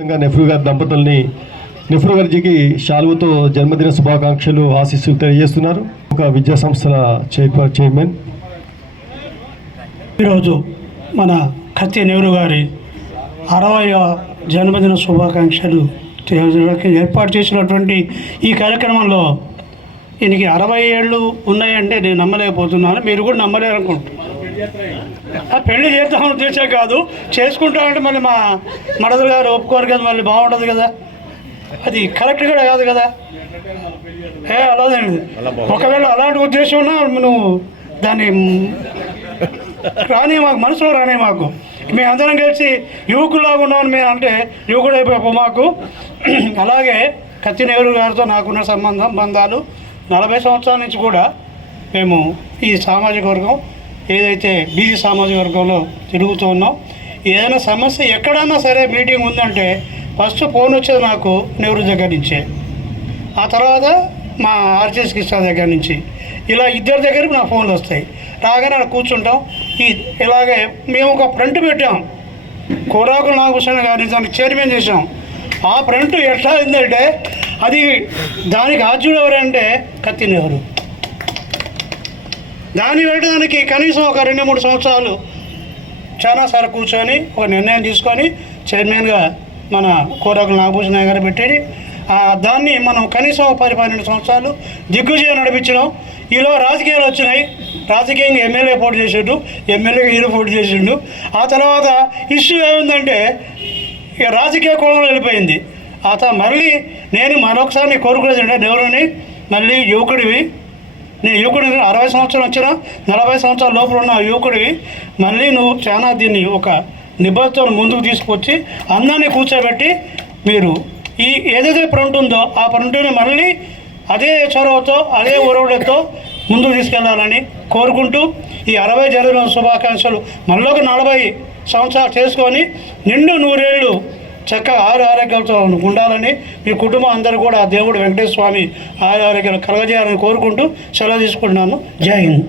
నెహ్రూ గారి దంపతుల్ని నెహ్రూ గారికి శాలువతో జన్మదిన శుభాకాంక్షలు ఆశీస్సులు తెలియజేస్తున్నారు. ఒక విద్యా సంస్థల చైర్పర్ చైర్మన్. ఈరోజు మన కత్తి నెహ్రూ గారి అరవై జన్మదిన శుభాకాంక్షలు ఏర్పాటు చేసినటువంటి ఈ కార్యక్రమంలో ఈయనకి అరవై ఏళ్ళు ఉన్నాయంటే నేను నమ్మలేకపోతున్నాను. మీరు కూడా నమ్మలేరు అనుకుంటున్నాను పెళ్ళి చేద్దామని ఉద్దేశం కాదు. చేసుకుంటామంటే మళ్ళీ మా మడదలు గారు ఒప్పుకోరు కదా మళ్ళీ బాగుంటుంది కదా. అది కరెక్ట్ కూడా కాదు కదా. ఏ అలాదండి ఒకవేళ అలాంటి ఉద్దేశం ఉన్నా నువ్వు దాన్ని రాని మాకు మనసులో రాని మాకు. మేము అందరం కలిసి యువకులాగా ఉన్నామని మేము అంటే యువకుడు అయిపోయాము మాకు. అలాగే కత్తి నెహ్రూ గారితో నాకున్న సంబంధం బంధాలు నలభై సంవత్సరాల నుంచి కూడా మేము ఈ సామాజిక వర్గం ఏదైతే బీసీ సామాజిక వర్గంలో తిరుగుతూ ఉన్నాం ఏదైనా సమస్య ఎక్కడైనా సరే మీటింగ్ ఉందంటే ఫస్ట్ ఫోన్ వచ్చేది నాకు నెహ్రూ దగ్గర నుంచే. ఆ తర్వాత మా ఆర్జీఎస్ కృష్ణ దగ్గర నుంచి. ఇలా ఇద్దరి దగ్గరికి నా ఫోన్లు వస్తాయి. రాగానే అక్కడ కూర్చుంటాం. ఈ ఇలాగే మేము ఒక ఫ్రంట్ పెట్టాం. కోరాకుల నాగభూషణ గారిని దానికి చైర్మన్ చేసాం ఆ ఫ్రంట్ ఎట్లా అయిందంటే అది దానికి ఆద్యుడు ఎవరంటే కత్తి నెహ్రూ దాన్ని పెట్టడానికి కనీసం ఒక రెండు మూడు సంవత్సరాలు చాలా సార్ కూర్చొని ఒక నిర్ణయం తీసుకొని చైర్మన్గా మన కోరాకుల నాగభూషణ గారు పెట్టేది. ఆ దాన్ని మనం కనీసం ఒక పది పన్నెండు సంవత్సరాలు దిగ్గుజయం నడిపించినాం. ఈలో రాజకీయాలు వచ్చినాయి. రాజకీయంగా ఎమ్మెల్యే పోటీ చేసిండు. ఎమ్మెల్యేగా హీరో పోటీ చేసిండు. ఆ తర్వాత ఇష్యూ ఏముందంటే ఇక రాజకీయ కోణంలో వెళ్ళిపోయింది. ఆ తర్వాత మళ్ళీ నేను మరొకసారి కోరుకునేది అంటే నెహ్రూని మళ్ళీ యువకుడివి. నేను యువకుడిని అరవై సంవత్సరాలు వచ్చినా నలభై సంవత్సరాల లోపల ఉన్న యువకుడివి మళ్ళీ నువ్వు చాలా దీన్ని ఒక నిబద్ధతను ముందుకు తీసుకొచ్చి అందరినీ కూర్చోబెట్టి మీరు ఈ ఏదైతే ఫ్రంట్ ఉందో ఆ ఫ్రంట్ని మళ్ళీ అదే చొరవతో అదే ఒరవడితో ముందుకు తీసుకెళ్ళాలని కోరుకుంటూ ఈ అరవై జరిగిన శుభాకాంక్షలు మళ్ళీ ఒక నలభై సంవత్సరాలు చేసుకొని నిండు నూరేళ్ళు చక్కగా ఆరు ఆరోగ్యాలతో ఉండాలని మీ కుటుంబం అందరూ కూడా ఆ దేవుడు వెంకటేశ్వర స్వామి ఆరు ఆరోగ్యాలు కలగజేయాలని కోరుకుంటూ సెలవు తీసుకుంటున్నాను. జై హింద్.